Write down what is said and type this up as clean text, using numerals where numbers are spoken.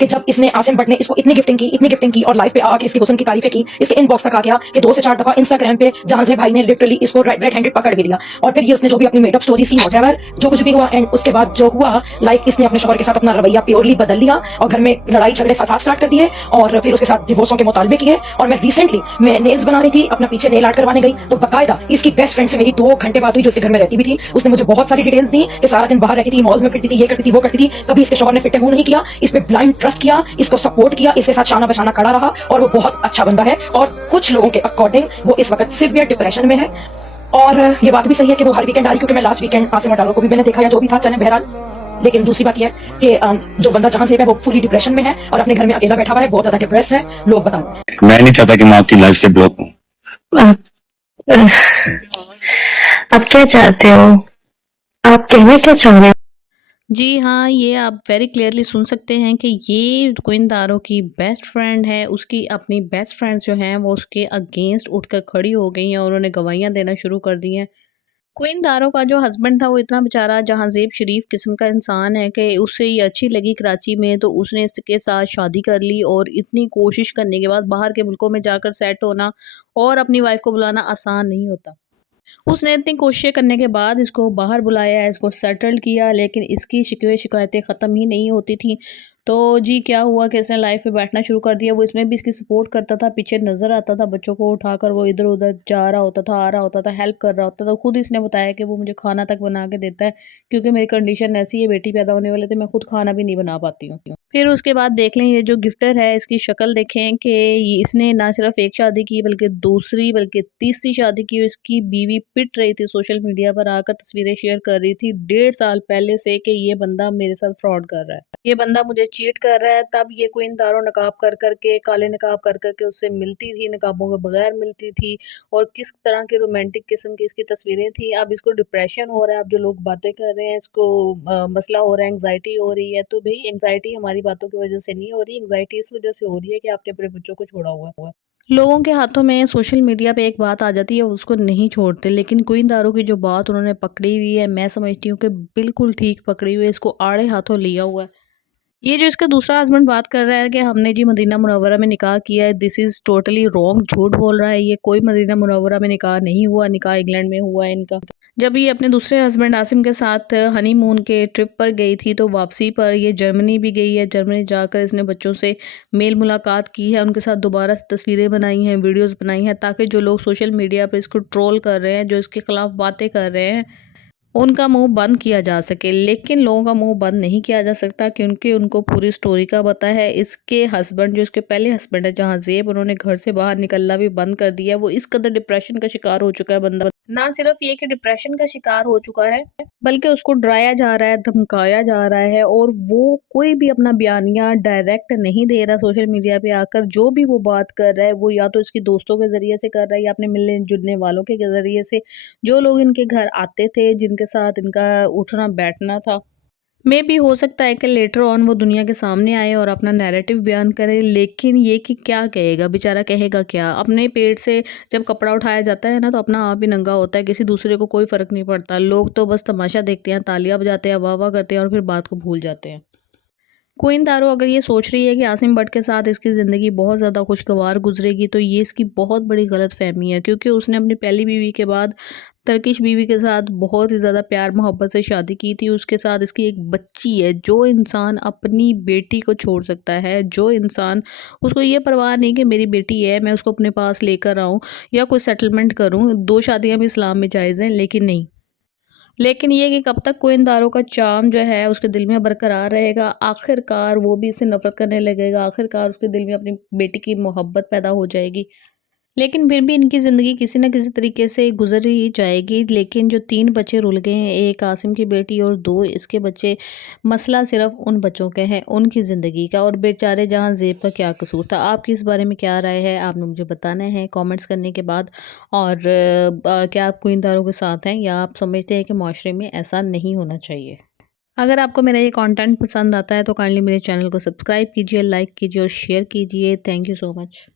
कि जब इसने आसिम भट्ट ने इसको इतनी गिफ्टिंग की और लाइफ पे आके इसके हुस्न की तारीफें की, इसके इनबॉक्स तक आ गया कि 2 से 4 दफा इंस्टाग्राम पे जहांजे भाई ने लिटरली इसको रेड हैंडेड पकड़ भी लिया। और फिर ये उसने जो भी अपनी मेकअप स्टोरीज की व्हाटएवर जो कुछ भी हुआ, एंड उसके बाद जो हुआ लाइक इसने अपने शौहर के साथ अपना रवैया प्योरली बदल लिया और घर में लड़ाई झगड़े फसाद स्टार्ट कर दिए और फिर उसके साथ डिवोर्सों के मुतालबे किए। और मैं रिसेंटली मैं नेल्स बना रही थी, अपना पीछे नेल आर्ट करवाने गई तो बकायदा इसकी बेस्ट फ्रेंड से मेरी 2 घंटे बात हुई जो इसके घर में रहती भी थी। उसने मुझे बहुत सारी डिटेल्स दी कि सारा दिन बाहर रहती थी, मॉल्स में फिरती थी, ये करती थी, वो करती थी। कभी इसके शौहर ने फिटे मुंह नहीं किया, इस पे ब्लाइंड ट्रस्ट किया, इसको सपोर्ट किया, इसके साथ शाना बशाना खड़ा रहा और वो बहुत अच्छा बंदा है। और कुछ लोगों के अकॉर्डिंग वो इस वक्त सिवियर डिप्रेशन में है। और ये बात भी सही है कि वो हर वीकेंड आई, क्योंकि मैं लास्ट वीकेंड आसिम अटारो को भी मैंने देखा या जो भी था, चले बहरहाल। लेकिन दूसरी बात यह है कि जो बंदा जहां से है वो फुली डिप्रेशन में है और अपने घर में अकेला बैठा हुआ है, बहुत ज्यादा डिप्रेस है। लोग बताओ, मैं नहीं चाहता कि मैं आपकी लाइफ से ब्लॉक हूँ। आप क्या चाहते हो? आप कहना क्या चाह रहे हो? जी हाँ, ये आप वेरी क्लियरली सुन सकते हैं कि ये क्वीन दारो की बेस्ट फ्रेंड है। उसकी अपनी बेस्ट फ्रेंड्स जो हैं वो उसके अगेंस्ट उठकर खड़ी हो गई हैं और उन्होंने गवाहियाँ देना शुरू कर दी हैं। क्वीन दारो का जो हस्बैंड था वो इतना बेचारा जहांज़ेब शरीफ किस्म का इंसान है कि उसे ये अच्छी लगी कराची में तो उसने इसके साथ शादी कर ली। और इतनी कोशिश करने के बाद बाहर के मुल्कों में जाकर सेट होना और अपनी वाइफ को बुलाना आसान नहीं होता। उसने इतनी कोशिशें करने के बाद इसको बाहर बुलाया, इसको सेटल किया, लेकिन इसकी शिकवे शिकायतें ख़त्म ही नहीं होती थी। तो जी क्या हुआ कि इसने लाइफ पे बैठना शुरू कर दिया। वो इसमें भी इसकी सपोर्ट करता था, पीछे नज़र आता था, बच्चों को उठाकर वो इधर-उधर जा रहा होता था, आ रहा होता था, हेल्प कर रहा होता था। खुद इसने बताया कि वो मुझे खाना तक बना के देता है क्योंकि मेरी कंडीशन ऐसी है, बेटी पैदा होने वाले थे, मैं खुद खाना भी नहीं बना पाती हूँ। फिर उसके बाद देख लें ये जो गिफ्टर है इसकी शक्ल देखें कि इसने ना सिर्फ एक शादी की बल्कि दूसरी बल्कि तीसरी शादी की। इसकी बीवी पिट रही थी सोशल मीडिया पर आकर, तस्वीरें शेयर कर रही थी 1.5 साल पहले से कि ये बंदा मेरे साथ फ्रॉड कर रहा है, ये बंदा मुझे चीट कर रहा है। तब ये क्वीन दारो नकाब कर करके, काले नकाब कर करके उससे मिलती थी, नकाबों के बगैर मिलती थी। और किस तरह की रोमांटिक किस्म की इसकी तस्वीरें थी। अब इसको डिप्रेशन हो रहा है, अब जो लोग बातें कर रहे हैं इसको मसला हो रहा है, एंग्जाइटी हो रही है। तो भाई एंग्जाइटी हमारी बातों की वजह से नहीं हो रही, एंग्जाइटी इस वजह से हो रही है कि आपने अपने बच्चों को छोड़ा हुआ है। लोगों के हाथों में सोशल मीडिया पे एक बात आ जाती है, उसको नहीं छोड़ते। लेकिन क्वीन दारो की जो बात उन्होंने पकड़ी हुई है, मैं समझती हूँ कि बिल्कुल ठीक पकड़ी हुई है, इसको आड़े हाथों लिया हुआ है। ये जो इसका दूसरा हस्बैंड बात कर रहा है कि हमने जी मदीना मुनव्वरा में निकाह किया है, दिस इज़ टोटली रॉन्ग, झूठ बोल रहा है। ये कोई मदीना मुनव्वरा में निकाह नहीं हुआ, निकाह इंग्लैंड में हुआ है इनका। जब ये अपने दूसरे हस्बैंड आसिम के साथ हनीमून के ट्रिप पर गई थी तो वापसी पर ये जर्मनी भी गई है। जर्मनी जाकर इसने बच्चों से मेल मुलाकात की है, उनके साथ दोबारा तस्वीरें बनाई हैं, वीडियोस बनाई हैं, ताकि जो लोग सोशल मीडिया पर इसको ट्रोल कर रहे हैं, जो इसके खिलाफ बातें कर रहे हैं, उनका मुंह बंद किया जा सके। लेकिन लोगों का मुंह बंद नहीं किया जा सकता क्योंकि उनको पूरी स्टोरी का पता है। इसके हस्बैंड, जो इसके पहले हस्बैंड है जहांज़ेब, उन्होंने घर से बाहर निकलना भी बंद कर दिया। वो इस कदर डिप्रेशन का शिकार हो चुका है बंदा। ना सिर्फ ये कि डिप्रेशन का शिकार हो चुका है, बल्कि उसको डराया जा रहा है, धमकाया जा रहा है। और वो कोई भी अपना बयानिया डायरेक्ट नहीं दे रहा सोशल मीडिया पे आकर। जो भी वो बात कर रहा है वो या तो इसकी दोस्तों के ज़रिए से कर रहा है या अपने मिलने जुलने वालों के ज़रिए से, जो लोग इनके घर आते थे, जिनके साथ इनका उठना बैठना था। मे भी हो सकता है कि लेटर ऑन वो दुनिया के सामने आए और अपना नैरेटिव बयान करे। लेकिन ये कि क्या कहेगा बेचारा, कहेगा क्या? अपने पेट से जब कपड़ा उठाया जाता है ना तो अपना आप ही नंगा होता है, किसी दूसरे को कोई फ़र्क नहीं पड़ता। लोग तो बस तमाशा देखते हैं, तालियां बजाते हैं, वाह वाह करते हैं और फिर बात को भूल जाते हैं। क्वीन दारो अगर ये सोच रही है कि आसिम भट्ट के साथ इसकी ज़िंदगी बहुत ज़्यादा खुशगवार गुजरेगी तो ये इसकी बहुत बड़ी गलतफ़हमी है, क्योंकि उसने अपनी पहली बीवी के बाद टर्किश बीवी के साथ बहुत ही ज़्यादा प्यार मोहब्बत से शादी की थी। उसके साथ इसकी एक बच्ची है। जो इंसान अपनी बेटी को छोड़ सकता है, जो इंसान, उसको ये परवाह नहीं कि मेरी बेटी है मैं उसको अपने पास लेकर आऊँ या कोई सेटलमेंट करूँ। 2 शादियाँ भी इस्लाम में जायज़ हैं, लेकिन नहीं। लेकिन ये कि कब तक क्वीन दारो का चार्म जो है उसके दिल में बरकरार रहेगा। आखिरकार वो भी इससे नफ़रत करने लगेगा, आखिरकार उसके दिल में अपनी बेटी की मोहब्बत पैदा हो जाएगी। लेकिन फिर भी इनकी ज़िंदगी किसी न किसी तरीके से गुजर ही जाएगी। लेकिन जो 3 बच्चे रुल गए हैं, 1 आसिम की बेटी और 2 इसके बच्चे, मसला सिर्फ उन बच्चों के हैं, उनकी ज़िंदगी का। और बेचारे जहांज़ेब का क्या कसूर था? आपकी इस बारे में क्या राय है? आपने मुझे बताना है कमेंट्स करने के बाद। और क्या आप क्वीन दारो के साथ हैं या आप समझते हैं कि माशरे में ऐसा नहीं होना चाहिए? अगर आपको मेरा ये कंटेंट पसंद आता है तो काइंडली मेरे चैनल को सब्सक्राइब कीजिए, लाइक कीजिए और शेयर कीजिए। Thank you so much.